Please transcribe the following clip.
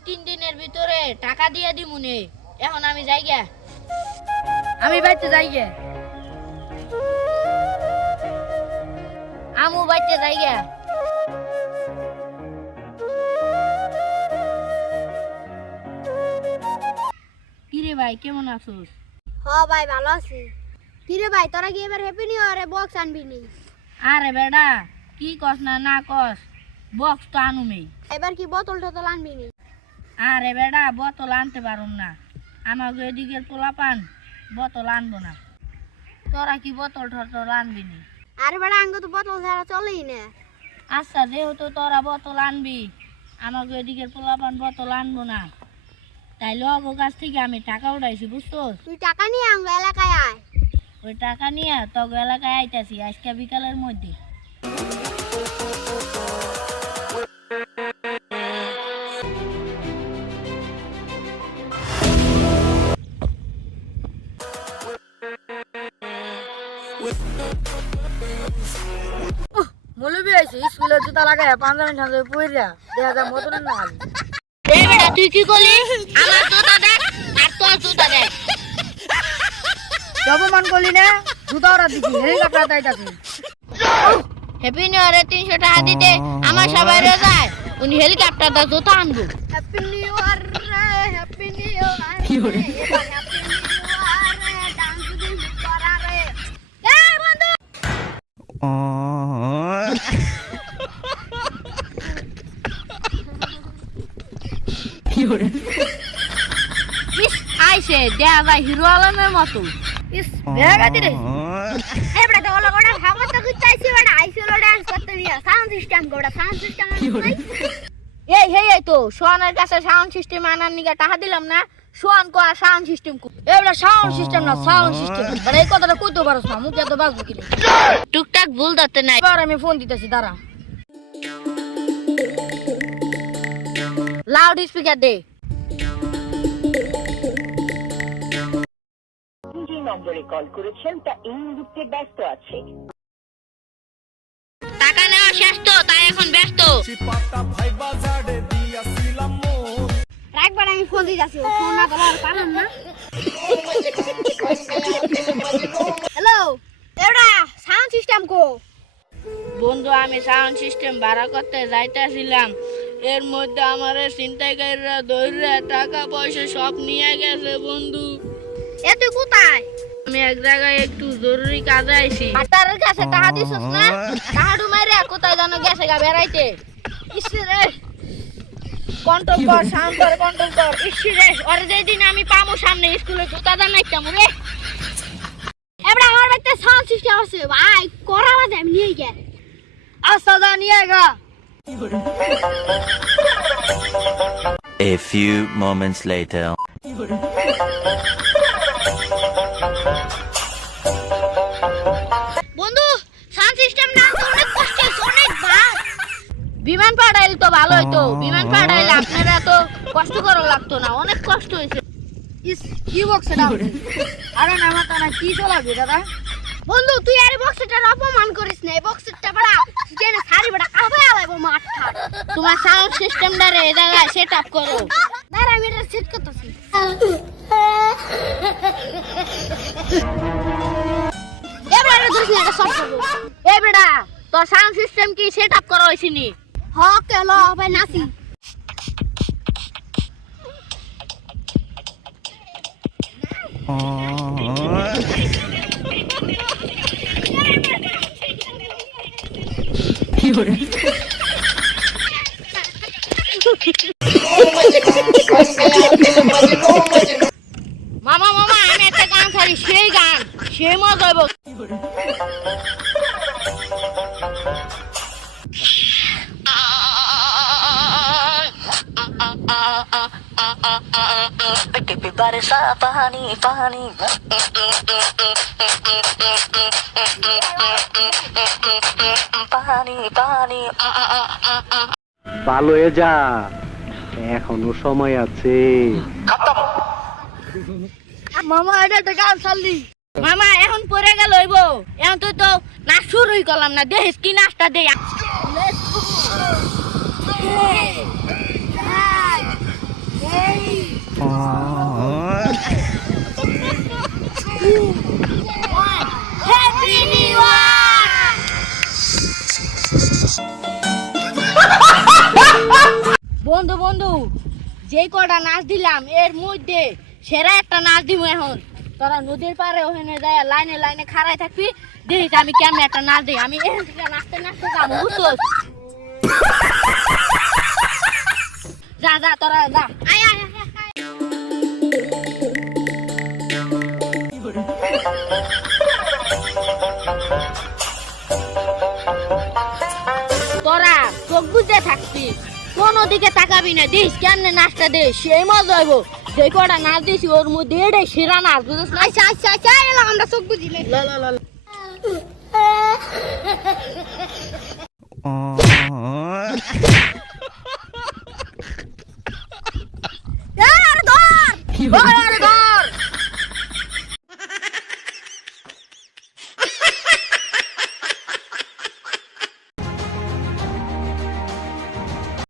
2-3 দিনের ভিতরে টাকা দিয়ে দিমুনে। এখন আমি যাই গে। আমি বাইতে যাই গে। আমু বাইতে যাই গে। কিরে ভাই কেমন আছিস? ভাই ভালো আছি। কিরে ভাই তোরা কি এবার হ্যাপি নিউ ইয়ারে বক্স আনবি নি? আরে বেডা কি কস না কস, বক্স তো আনুমেই। এবার কি বোতল টোতল আনবি নি? আরে বেডা বোতল আনতে পারুম না, আমাকে এদিকের পোলাপান বোতল আনবো না। তোরা কি বোতল টোতল আনবি নি? আরে বেটা আঙ্গ তো বোতল ছাড়া চলেই না। আচ্ছা যেহেতু তোরা বোতল আনবি, আমাকে এদিকের পোলাপান বোতল আনবো না, তাইলে ওর কাছ থেকে আমি টাকা উঠাইছি বুঝছোস। তুই টাকা নিয়ে আঙ্গ এলাকায় আয়। ওই টাকা নিয়ে তোর এলাকায় আইতাছি আজকে বিকালের মধ্যে। মৌলবি আইছে স্কুলে জুতা লাগাই পাঞ্জাবি ঠান্ডা পইরা দেখা যায় মতন না খালি। এই বেটা তুই কি করলি? আমার জুতা দেখ আর তোর জুতা দেখ। অপমান করলি না, জুতা ওরা দিছি হেলিকপ্টার তাইতাছি। হ্যাপি নিউ ইয়ারে 300 টাকা দিতে আমার সবাই যায়, উনি হেলিকপ্টার দা জুতা আনবো। হ্যাপি নিউ ইয়ার রে, হ্যাপি নিউ ইয়ার রে, হ্যাপি নিউ ইয়ার রে, ডান্স দিন করা রে। এই বন্ধু ইস আইছে দেয়া যায় হিরো আলমের মতো। ইস বেগা দিরে। এই বেটা তো ওলা গোটা ভাগত তো চাইছি বেটা আইসলো ডান্স করতে নিয়া সাউন্ড সিস্টেম গোটা সাউন্ড সিস্টেম নাই। এই হে এই তো সোহানের কাছে সাউন্ড সিস্টেম আনার নিগা টাকা দিলাম না, সোহান করা সাউন্ড সিস্টেম এবড়া সাউন্ড সিস্টেম না সাউন্ড সিস্টেম। আরে এই কথাটা কইতে পারছ না, মুখ এত বাজু কি রে। টুকটাক ভুল ধরতে নাই। এবার আমি ফোন দিতেছি দাঁড়া। লাউড স্পিকার দে। যে নম্বরে কল করেছেন তা এই মুহূর্তে ব্যস্ত আছে। টাকা নেওয়া শেষ তো, তাই এখন ব্যস্ত। রাখবার আমি ফোন দিতেছি, ফোন না দিলে আর পারাম না। হ্যালো এবড়া সাউন্ড সিস্টেম কো? বন্ধু আমি সাউন্ড সিস্টেম ভাড়া করতে যাইতেছিলাম, এর মধ্যে আমার ছিনতাইকারীরা ধরে টাকা পয়সা সব নিয়ে গেছে বন্ধু। এ তুই কোথায়? আমি এক জায়গায় একটু জরুরি কাজে আইছি। ডাক্তারের কাছে টাকা দিছস না? টাকাডু মাইরে কোথায় জানো গেছে গা বেড়াইতে। ইস রে কন্ট্রোল কর, সাউন্ড কর, কন্ট্রোল কর। ইস রে ওরে যেদিন আমি পামু সামনে স্কুলে জুতা দান নাইতাম রে। এবড়া আমার বাইতে সাউন্ড সিস্টেম আছে ভাই, করা বাজে আমি নিয়ে গে। আচ্ছা যা নিয়ে আইগা। A few moments later. বন্ধু সাউন্ড সিস্টেম না তো অনেক কষ্ট অনেক ভাই। বিমান পাঠাইলে তো ভালো হইতো, বিমান পাঠাইলে আপনারা তো কষ্ট করা লাগতো না, অনেক কষ্ট হয়েছে। ইস কি বক্স এটা? আরে না মাথা না কি চলাবে দাদা? বন্ধু তুই আরে বক্সটার অপমান করিস না, এই বক্সটা বড়া জেনে সারি বড়া কাবে আলাইবো মাঠটা। তোমার সাউন্ড সিস্টেমটা রে এই জায়গায় সেট আপ করো। দাঁড়া আমি এটা সেট করতেছি। এবারে ধরিস না, এটা সব করবো। এই বেটা তোর সাউন্ড সিস্টেম কি সেট আপ করা হয়েছিনি? হকে ল ভাই নাচি। মামা মামা আমি একটা গান ছাড়ি, সেই গান সেই মজা হইব। ভালো হয়ে যা, এখনো সময় আছে। মামা এটা একটা গান ছাড়লি। মামা এখন পরে গেল হইব, এখন তুই তো নাচ শুরুই করলাম না, দেখিস কি নাচটা দেই। Happy new year. বন্ধু বন্ধু যেই কটা নাচ দিলাম এর মধ্যে সেরা একটা নাচ দিব এখন। তোরা নদীর পাড়ে ওখানে যায় লাইনে লাইনে খাড়াই থাকবি, দেখিস আমি কেমন একটা নাচ দিই। আমি এখান থেকে নাচতে নাচতে যাবো, বুঝছোস? যা যা তোরা যা। আয় আয় আয় আয়। তোরা চোখ বুঝতে থাকবি, কোনো দিকে তাকাবি না, দিস কেমনে নাচটা দে, সেই মজা হইব। যে কটা নাচ দিছি ওর মধ্যে এটাই সেরা নাচ, বুঝছিস না? আচ্ছা আচ্ছা আচ্ছা, এলা আমরা চোখ বুঝিলে। আরে ধর!